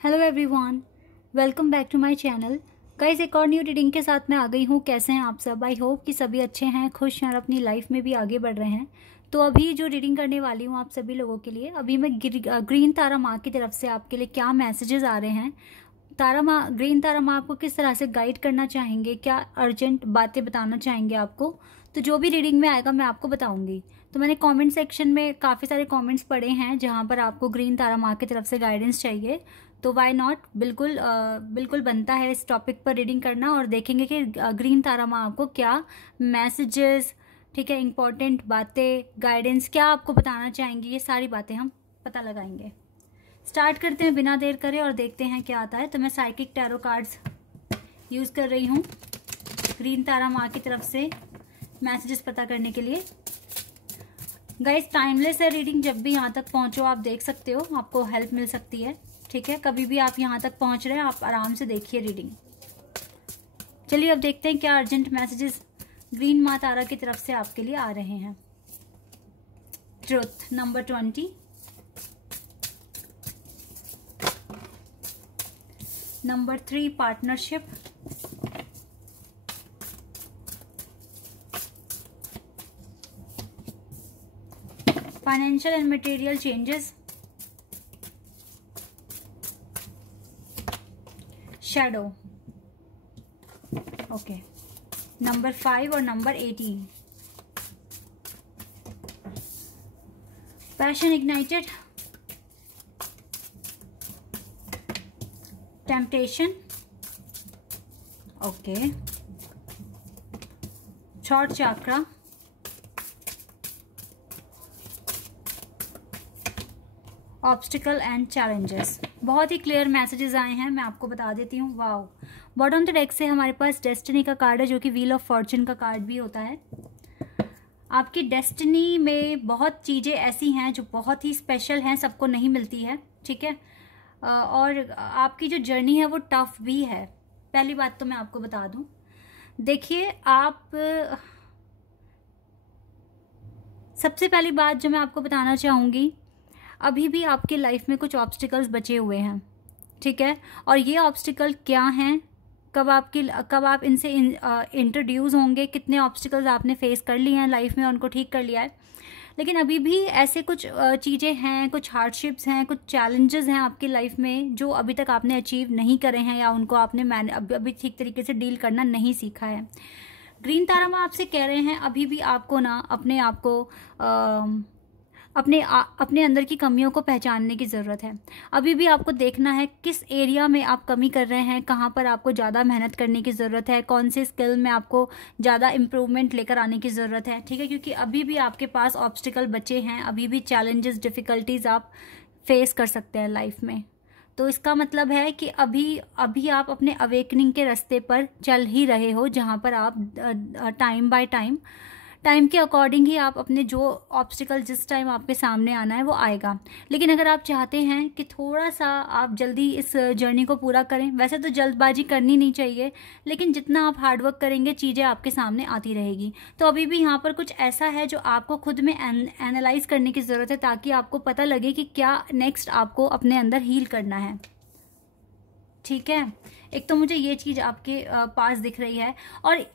Hello everyone, welcome back to my channel. Guys, एक और new reading के साथ मैं आ गई हूँ। कैसे हैं आप सब? आई होप कि सभी अच्छे हैं, खुश हैं और अपनी लाइफ में भी आगे बढ़ रहे हैं। तो अभी जो रीडिंग करने वाली हूँ आप सभी लोगों के लिए, अभी मैं ग्रीन तारा माँ की तरफ से आपके लिए क्या मैसेजेस आ रहे हैं, ग्रीन तारा माँ आपको किस तरह से गाइड करना चाहेंगे, क्या अर्जेंट बातें बताना चाहेंगे आपको, तो जो भी रीडिंग में आएगा मैं आपको बताऊंगी। तो मैंने कमेंट सेक्शन में काफ़ी सारे कमेंट्स पढ़े हैं जहाँ पर आपको ग्रीन तारा माँ की तरफ से गाइडेंस चाहिए, तो वाई नॉट, बिल्कुल बनता है इस टॉपिक पर रीडिंग करना और देखेंगे कि ग्रीन तारा माँ आपको क्या मैसेजेस, ठीक है, इंपॉर्टेंट बातें, गाइडेंस क्या आपको बताना चाहेंगी। ये सारी बातें हम पता लगाएंगे। स्टार्ट करते हैं बिना देर करे और देखते हैं क्या आता है। तो मैं साइकिक टैरो कार्ड्स यूज़ कर रही हूँ ग्रीन तारा माँ की तरफ से मैसेजेस पता करने के लिए। गाइस, टाइमलेस है रीडिंग, जब भी यहाँ तक पहुँचो आप देख सकते हो, आपको हेल्प मिल सकती है। ठीक है, कभी भी आप यहाँ तक पहुँच रहे हैं आप आराम से देखिए रीडिंग। चलिए अब देखते हैं क्या अर्जेंट मैसेजेस ग्रीन माँ तारा की तरफ से आपके लिए आ रहे हैं। Truth number 20, number 3 partnership, financial and material changes, shadow, okay, number 5 और number 18, passion ignited, temptation, okay, throat chakra, obstacle and challenges. बहुत ही क्लियर मैसेजेस आए हैं, मैं आपको बता देती हूँ। Wow, bottom of the deck से हमारे पास डेस्टिनी का कार्ड है, जो कि व्हील ऑफ फॉर्चून का कार्ड भी होता है। आपकी डेस्टिनी में बहुत चीज़ें ऐसी हैं जो बहुत ही स्पेशल हैं, सबको नहीं मिलती है, ठीक है। और आपकी जो जर्नी है वो टफ भी है। पहली बात तो मैं आपको बता दूं, देखिए आप, सबसे पहली बात जो मैं आपको बताना चाहूँगी, अभी भी आपकी लाइफ में कुछ ऑब्स्टिकल्स बचे हुए हैं, ठीक है। और ये ऑब्स्टिकल क्या हैं, कब आप इनसे इंट्रोड्यूस होंगे, कितने ऑब्स्टिकल्स आपने फेस कर लिए हैं लाइफ में, उनको ठीक कर लिया है, लेकिन अभी भी ऐसे कुछ चीज़ें हैं, कुछ हार्डशिप्स हैं, कुछ चैलेंजेस हैं आपकी लाइफ में जो अभी तक आपने अचीव नहीं करे हैं, या उनको आपने अभी ठीक तरीके से डील करना नहीं सीखा है। ग्रीन तारा माँ आपसे कह रहे हैं अभी भी आपको ना अपने आप को अपने अंदर की कमियों को पहचानने की ज़रूरत है। अभी भी आपको देखना है किस एरिया में आप कमी कर रहे हैं, कहाँ पर आपको ज़्यादा मेहनत करने की ज़रूरत है, कौन से स्किल में आपको ज़्यादा इम्प्रूवमेंट लेकर आने की ज़रूरत है, ठीक है। क्योंकि अभी भी आपके पास ऑब्स्टिकल बचे हैं, अभी भी चैलेंजेस, डिफ़िकल्टीज आप फेस कर सकते हैं लाइफ में। तो इसका मतलब है कि अभी आप अपने अवेकनिंग के रास्ते पर चल ही रहे हो, जहाँ पर आप टाइम बाय टाइम के अकॉर्डिंग ही आप अपने जो ऑब्स्टिकल जिस टाइम आपके सामने आना है वो आएगा। लेकिन अगर आप चाहते हैं कि थोड़ा सा आप जल्दी इस जर्नी को पूरा करें, वैसे तो जल्दबाजी करनी नहीं चाहिए, लेकिन जितना आप हार्डवर्क करेंगे चीज़ें आपके सामने आती रहेगी। तो अभी भी यहाँ पर कुछ ऐसा है जो आपको खुद में एनालाइज करने की ज़रूरत है, ताकि आपको पता लगे कि क्या नेक्स्ट आपको अपने अंदर हील करना है, ठीक है। एक तो मुझे ये चीज़ आपके पास दिख रही है, और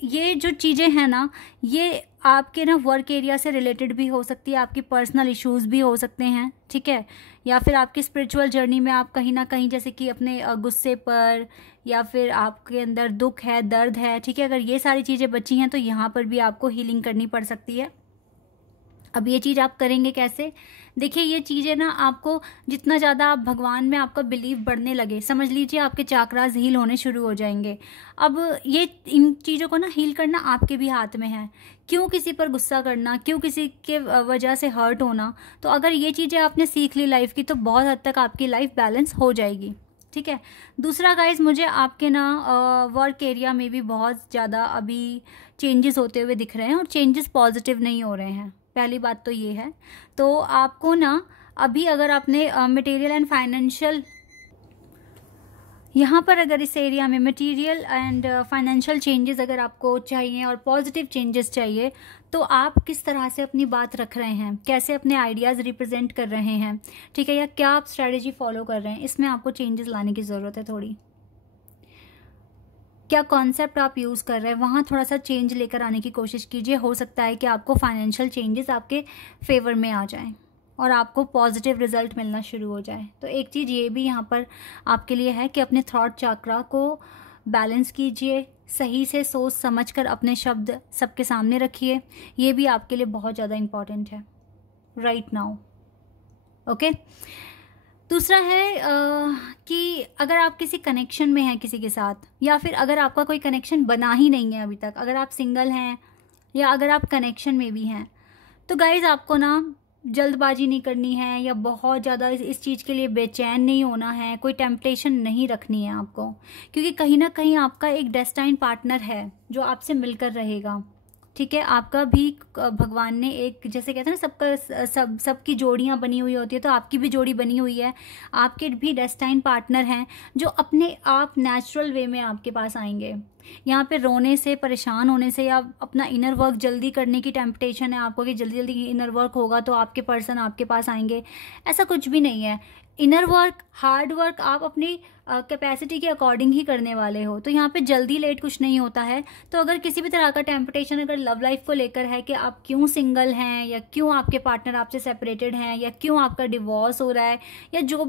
ये जो चीज़ें हैं ना, ये आपके ना वर्क एरिया से रिलेटेड भी हो सकती है, आपकी पर्सनल इश्यूज भी हो सकते हैं, ठीक है। या फिर आपकी स्पिरिचुअल जर्नी में आप कहीं ना कहीं, जैसे कि अपने गुस्से पर, या फिर आपके अंदर दुख है, दर्द है, ठीक है। अगर ये सारी चीज़ें बची हैं तो यहाँ पर भी आपको हीलिंग करनी पड़ सकती है। अब ये चीज़ आप करेंगे कैसे? देखिए, ये चीज़ें ना आपको जितना ज़्यादा आप भगवान में आपका बिलीव बढ़ने लगे, समझ लीजिए आपके चाक्रास हील होने शुरू हो जाएंगे। अब ये इन चीज़ों को ना हील करना आपके भी हाथ में है। क्यों किसी पर गुस्सा करना, क्यों किसी के वजह से हर्ट होना? तो अगर ये चीज़ें आपने सीख ली लाइफ की, तो बहुत हद तक आपकी लाइफ बैलेंस हो जाएगी, ठीक है। दूसरा गाइज, मुझे आपके ना वर्क एरिया में भी बहुत ज़्यादा अभी चेंजेस होते हुए दिख रहे हैं, और चेंजेस पॉजिटिव नहीं हो रहे हैं। पहली बात तो ये है। तो आपको ना अभी, अगर आपने मटेरियल एंड फाइनेंशियल यहाँ पर अगर इस एरिया में मटेरियल एंड फाइनेंशियल चेंजेस अगर आपको चाहिए और पॉजिटिव चेंजेस चाहिए, तो आप किस तरह से अपनी बात रख रहे हैं, कैसे अपने आइडियाज़ रिप्रेजेंट कर रहे हैं, ठीक है, या क्या आप स्ट्रेटजी फॉलो कर रहे हैं, इसमें आपको चेंजेस लाने की ज़रूरत है थोड़ी। क्या कॉन्सेप्ट आप यूज़ कर रहे हैं, वहाँ थोड़ा सा चेंज लेकर आने की कोशिश कीजिए। हो सकता है कि आपको फाइनेंशियल चेंजेस आपके फेवर में आ जाएं और आपको पॉजिटिव रिजल्ट मिलना शुरू हो जाए। तो एक चीज़ ये भी यहाँ पर आपके लिए है कि अपने थॉट चक्रा को बैलेंस कीजिए, सही से सोच समझकर अपने शब्द सबके सामने रखिए। ये भी आपके लिए बहुत ज़्यादा इम्पॉर्टेंट है राइट नाउ। ओके, दूसरा है कि अगर आप किसी कनेक्शन में हैं किसी के साथ, या फिर अगर आपका कोई कनेक्शन बना ही नहीं है अभी तक, अगर आप सिंगल हैं या अगर आप कनेक्शन में भी हैं, तो गाइज आपको ना जल्दबाजी नहीं करनी है या बहुत ज़्यादा इस चीज़ के लिए बेचैन नहीं होना है, कोई टेम्पटेशन नहीं रखनी है आपको, क्योंकि कहीं ना कहीं आपका एक डेस्टाइन पार्टनर है जो आपसे मिलकर रहेगा, ठीक है। आपका भी भगवान ने एक, जैसे कहते हैं ना, सबकी जोड़ियाँ बनी हुई होती है, तो आपकी भी जोड़ी बनी हुई है। आपके भी डेस्टाइन पार्टनर हैं जो अपने आप नेचुरल वे में आपके पास आएंगे। यहाँ पे रोने से, परेशान होने से या अपना इनर वर्क जल्दी करने की टेम्पटेशन है आपको कि जल्दी जल्दी इनर वर्क होगा तो आपके पर्सन आपके पास आएंगे, ऐसा कुछ भी नहीं है। इनर वर्क, हार्ड वर्क आप अपनी कैपेसिटी के अकॉर्डिंग ही करने वाले हो, तो यहाँ पे जल्दी लेट कुछ नहीं होता है। तो अगर किसी भी तरह का टेम्पटेशन अगर लव लाइफ को लेकर है कि आप क्यों सिंगल हैं, या क्यों आपके पार्टनर आपसे सेपरेटेड हैं, या क्यों आपका डिवोर्स हो रहा है, या जो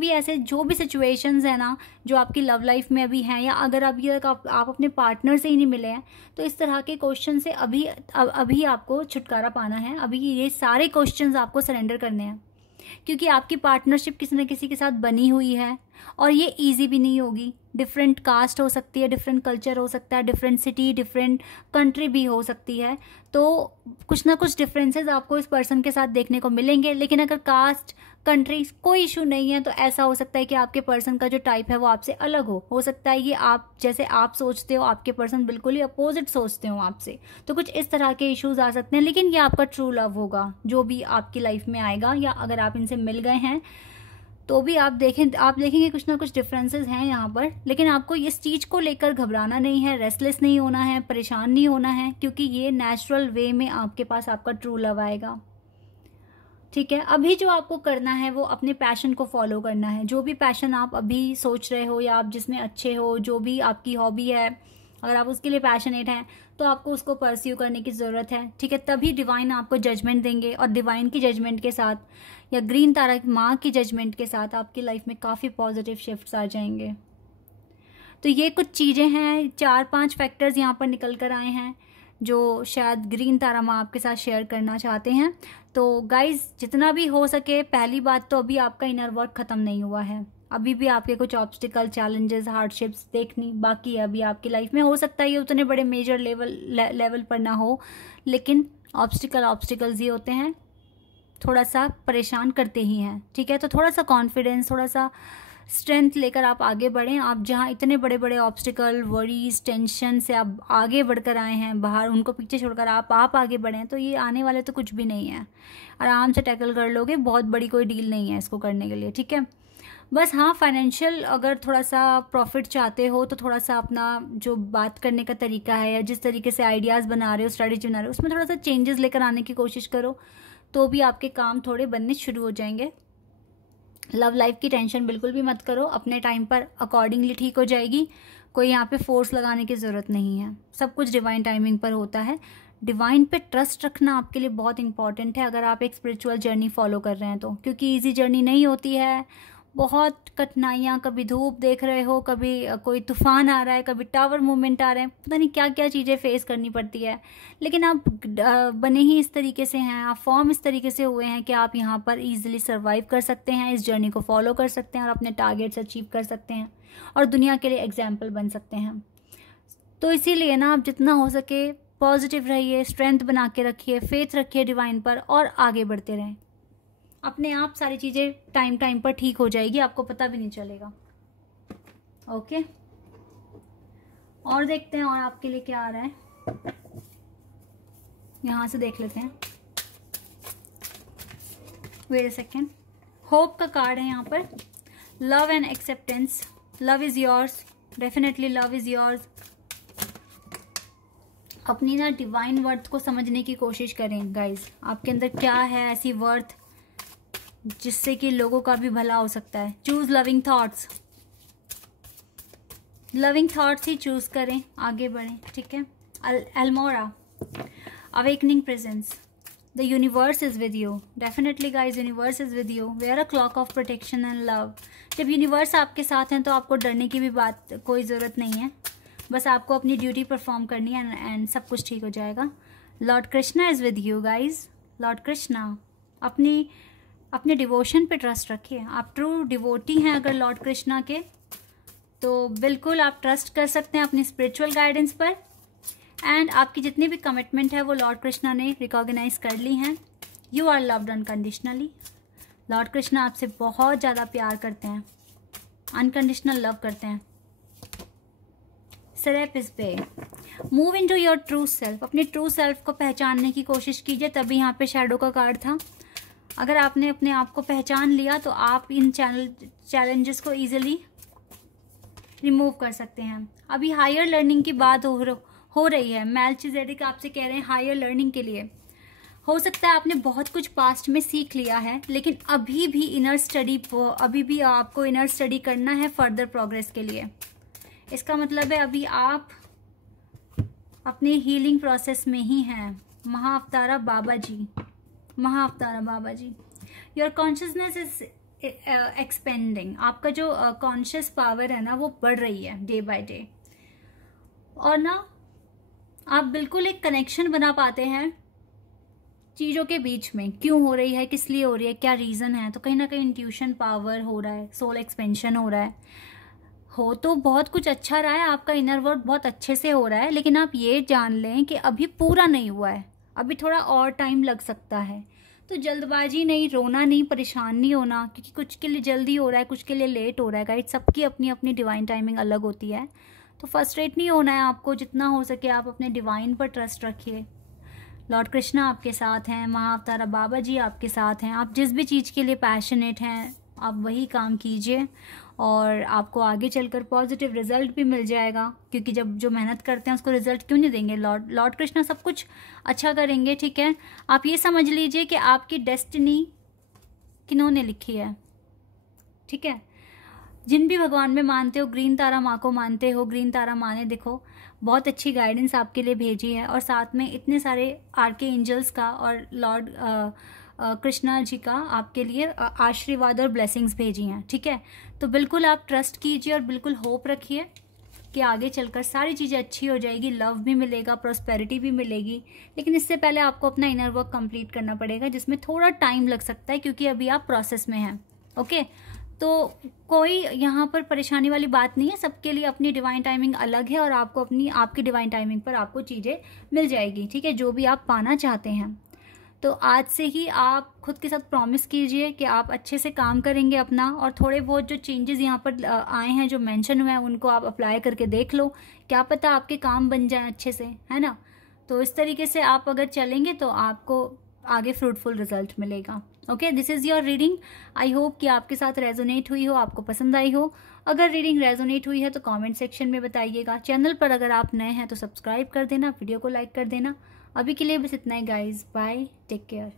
भी सिचुएशंस है ना जो आपकी लव लाइफ में अभी हैं, या अगर अभी तक आप अपने पार्टनर से ही नहीं मिले हैं, तो इस तरह के क्वेश्चन से अभी आपको छुटकारा पाना है। अभी ये सारे क्वेश्चन आपको सरेंडर करने हैं, क्योंकि आपकी पार्टनरशिप किसी न किसी के साथ बनी हुई है और ये इजी भी नहीं होगी। डिफरेंट कास्ट हो सकती है, डिफरेंट कल्चर हो सकता है, डिफरेंट सिटी, डिफरेंट कंट्री भी हो सकती है, तो कुछ ना कुछ डिफरेंसेस आपको इस पर्सन के साथ देखने को मिलेंगे। लेकिन अगर कास्ट, कंट्री कोई इशू नहीं है, तो ऐसा हो सकता है कि आपके पर्सन का जो टाइप है वो आपसे अलग हो सकता है ये आप जैसे आप सोचते हो, आपके पर्सन बिल्कुल ही अपोजिट सोचते हो आपसे, तो कुछ इस तरह के इश्यूज आ सकते हैं। लेकिन ये आपका ट्रू लव होगा जो भी आपकी लाइफ में आएगा, या अगर आप इनसे मिल गए हैं तो भी आप देखेंगे कुछ ना कुछ डिफरेंसेस हैं यहाँ पर। लेकिन आपको इस चीज़ को लेकर घबराना नहीं है, रेस्टलेस नहीं होना है, परेशान नहीं होना है, क्योंकि ये नेचुरल वे में आपके पास आपका ट्रू लव आएगा, ठीक है। अभी जो आपको करना है वो अपने पैशन को फॉलो करना है। जो भी पैशन आप अभी सोच रहे हो या आप जिसमें अच्छे हो, जो भी आपकी हॉबी है, अगर आप उसके लिए पैशनेट हैं तो आपको उसको परस्यू करने की ज़रूरत है, ठीक है। तभी डिवाइन आपको जजमेंट देंगे, और डिवाइन की जजमेंट के साथ या ग्रीन तारा की माँ की जजमेंट के साथ आपकी लाइफ में काफ़ी पॉजिटिव शिफ्ट्स आ जाएंगे। तो ये कुछ चीज़ें हैं, 4-5 फैक्टर्स यहाँ पर निकल कर आए हैं जो शायद ग्रीन तारा माँ आपके साथ शेयर करना चाहते हैं। तो गाइज, जितना भी हो सके, पहली बात तो अभी आपका इनर वर्क ख़त्म नहीं हुआ है, अभी भी आपके कुछ ऑब्स्टिकल, चैलेंजेस, हार्डशिप्स देखनी बाकी है अभी आपकी लाइफ में। हो सकता है ये उतने बड़े मेजर लेवल पर ना हो, लेकिन ऑब्स्टिकल्स ये होते हैं, थोड़ा सा परेशान करते ही हैं, ठीक है। तो थोड़ा सा कॉन्फिडेंस, थोड़ा सा स्ट्रेंथ लेकर आप आगे बढ़ें। आप जहाँ इतने बड़े बड़े ऑब्स्टिकल, वरीज, टेंशन से आप आगे बढ़कर आए हैं बाहर, उनको पीछे छोड़कर आप आगे बढ़ें, तो ये आने वाले तो कुछ भी नहीं है, आराम से टैकल कर लोगे। बहुत बड़ी कोई डील नहीं है इसको करने के लिए, ठीक है। बस हाँ, फाइनेंशियल अगर थोड़ा सा प्रॉफिट चाहते हो तो थोड़ा सा अपना जो बात करने का तरीका है या जिस तरीके से आइडियाज़ बना रहे हो, स्ट्रेटजी बना रहे हो, उसमें थोड़ा सा चेंजेस लेकर आने की कोशिश करो, तो भी आपके काम थोड़े बनने शुरू हो जाएंगे। लव लाइफ की टेंशन बिल्कुल भी मत करो, अपने टाइम पर अकॉर्डिंगली ठीक हो जाएगी। कोई यहाँ पे फोर्स लगाने की ज़रूरत नहीं है, सब कुछ डिवाइन टाइमिंग पर होता है। डिवाइन पे ट्रस्ट रखना आपके लिए बहुत इंपॉर्टेंट है अगर आप एक स्पिरिचुअल जर्नी फॉलो कर रहे हैं तो, क्योंकि ईजी जर्नी नहीं होती है, बहुत कठिनाइयाँ, कभी धूप देख रहे हो, कभी कोई तूफान आ रहा है, कभी टावर मूवमेंट आ रहे हैं, पता नहीं क्या क्या चीज़ें फेस करनी पड़ती है। लेकिन आप बने ही इस तरीके से हैं, आप फॉर्म इस तरीके से हुए हैं कि आप यहाँ पर ईजिली सर्वाइव कर सकते हैं, इस जर्नी को फॉलो कर सकते हैं और अपने टारगेट्स अचीव कर सकते हैं और दुनिया के लिए एग्जाम्पल बन सकते हैं। तो इसीलिए ना आप जितना हो सके पॉजिटिव रहिए, स्ट्रेंथ बना के रखिए, फेथ रखिए डिवाइन पर और आगे बढ़ते रहें। अपने आप सारी चीज़ें टाइम पर ठीक हो जाएगी, आपको पता भी नहीं चलेगा। ओके, और देखते हैं और आपके लिए क्या आ रहा है, यहाँ से देख लेते हैं। Wait a second. होप का कार्ड है यहाँ पर, love and acceptance, love is yours, definitely love is yours. अपनी ना डिवाइन वर्थ को समझने की कोशिश करें गाइज, आपके अंदर क्या है ऐसी वर्थ जिससे कि लोगों का भी भला हो सकता है। Choose loving thoughts, loving thoughts ही चूज करें, आगे बढ़ें, ठीक है। एल्मोरा, awakening presence, the universe is with you, definitely guys universe is with you. Wear a cloak of protection and love. जब यूनिवर्स आपके साथ हैं तो आपको डरने की भी बात कोई ज़रूरत नहीं है, बस आपको अपनी ड्यूटी परफॉर्म करनी है एंड सब कुछ ठीक हो जाएगा। Lord Krishna is with you guys, Lord Krishna. अपने डिवोशन पे ट्रस्ट रखिए, आप ट्रू डिवोटी हैं अगर लॉर्ड कृष्णा के, तो बिल्कुल आप ट्रस्ट कर सकते हैं अपनी स्पिरिचुअल गाइडेंस पर। एंड आपकी जितनी भी कमिटमेंट है वो लॉर्ड कृष्णा ने रिकॉग्नाइज कर ली हैं। You are loved unconditionally. Lord Krishna आपसे बहुत ज़्यादा प्यार करते हैं, अनकंडीशनल लव करते हैं। सेरेपिस पे, move into your true self, अपनी ट्रू सेल्फ को पहचानने की कोशिश कीजिए, तभी यहाँ पे शैडो का कार्ड था। अगर आपने अपने आप को पहचान लिया तो आप इन चैलेंजेस को इजीली रिमूव कर सकते हैं। अभी हायर लर्निंग की बात हो रही है। मेल्किज़ेडेक आपसे कह रहे हैं हायर लर्निंग के लिए। हो सकता है आपने बहुत कुछ पास्ट में सीख लिया है, लेकिन अभी भी आपको इनर स्टडी करना है फर्दर प्रोग्रेस के लिए। इसका मतलब है अभी आप अपने हीलिंग प्रोसेस में ही हैं। महाअवतारा बाबा जी, महाअवतारा बाबा जी। योर कॉन्शियसनेस इज एक्सपेंडिंग, आपका जो कॉन्शियस पावर है ना वो बढ़ रही है डे बाय डे, और ना आप बिल्कुल एक कनेक्शन बना पाते हैं चीज़ों के बीच में, क्यों हो रही है, किस लिए हो रही है, क्या रीज़न है। तो कहीं ना कहीं इंट्यूशन पावर हो रहा है, सोल एक्सपेंशन हो रहा है, हो तो बहुत कुछ अच्छा रहा है, आपका इनर वर्क बहुत अच्छे से हो रहा है। लेकिन आप ये जान लें कि अभी पूरा नहीं हुआ है, अभी थोड़ा और टाइम लग सकता है। तो जल्दबाजी नहीं, रोना नहीं, परेशान नहीं होना, क्योंकि कुछ के लिए जल्दी हो रहा है, कुछ के लिए लेट हो रहा है गाइड। सबकी अपनी अपनी डिवाइन टाइमिंग अलग होती है, तो फ्रस्ट्रेट नहीं होना है आपको। जितना हो सके आप अपने डिवाइन पर ट्रस्ट रखिए। लॉर्ड कृष्णा आपके साथ हैं, महाअवतारा बाबा जी आपके साथ हैं। आप जिस भी चीज़ के लिए पैशनेट हैं आप वही काम कीजिए, और आपको आगे चलकर पॉजिटिव रिजल्ट भी मिल जाएगा, क्योंकि जब जो मेहनत करते हैं उसको रिजल्ट क्यों नहीं देंगे। लॉर्ड कृष्णा सब कुछ अच्छा करेंगे, ठीक है। आप ये समझ लीजिए कि आपकी डेस्टिनी किन्होंने लिखी है, ठीक है। जिन भी भगवान में मानते हो, ग्रीन तारा माँ को मानते हो, ग्रीन तारा माँ ने देखो बहुत अच्छी गाइडेंस आपके लिए भेजी है, और साथ में इतने सारे आर्के एंजल्स का और लॉर्ड कृष्णा जी का आपके लिए आशीर्वाद और ब्लेसिंग्स भेजी हैं, ठीक है। तो बिल्कुल आप ट्रस्ट कीजिए और बिल्कुल होप रखिए कि आगे चलकर सारी चीज़ें अच्छी हो जाएगी, लव भी मिलेगा, प्रॉस्पेरिटी भी मिलेगी। लेकिन इससे पहले आपको अपना इनर वर्क कंप्लीट करना पड़ेगा, जिसमें थोड़ा टाइम लग सकता है, क्योंकि अभी आप प्रोसेस में हैं, ओके। तो कोई यहाँ पर परेशानी वाली बात नहीं है, सबके लिए अपनी डिवाइन टाइमिंग अलग है, और आपको आपकी डिवाइन टाइमिंग पर आपको चीज़ें मिल जाएगी, ठीक है, जो भी आप पाना चाहते हैं। तो आज से ही आप खुद के साथ प्रॉमिस कीजिए कि आप अच्छे से काम करेंगे अपना, और थोड़े बहुत जो चेंजेस यहाँ पर आए हैं, जो मेंशन हुए हैं, उनको आप अप्लाई करके देख लो, क्या पता आपके काम बन जाए अच्छे से, है ना। तो इस तरीके से आप अगर चलेंगे तो आपको आगे फ्रूटफुल रिजल्ट मिलेगा। Okay, this is your reading. I hope कि आपके साथ रेजोनेट हुई हो, आपको पसंद आई हो। अगर रीडिंग रेजोनेट हुई है तो कमेंट सेक्शन में बताइएगा। चैनल पर अगर आप नए हैं तो सब्सक्राइब कर देना, वीडियो को लाइक कर देना। अभी के लिए बस इतना ही गाइज, बाय, टेक केयर।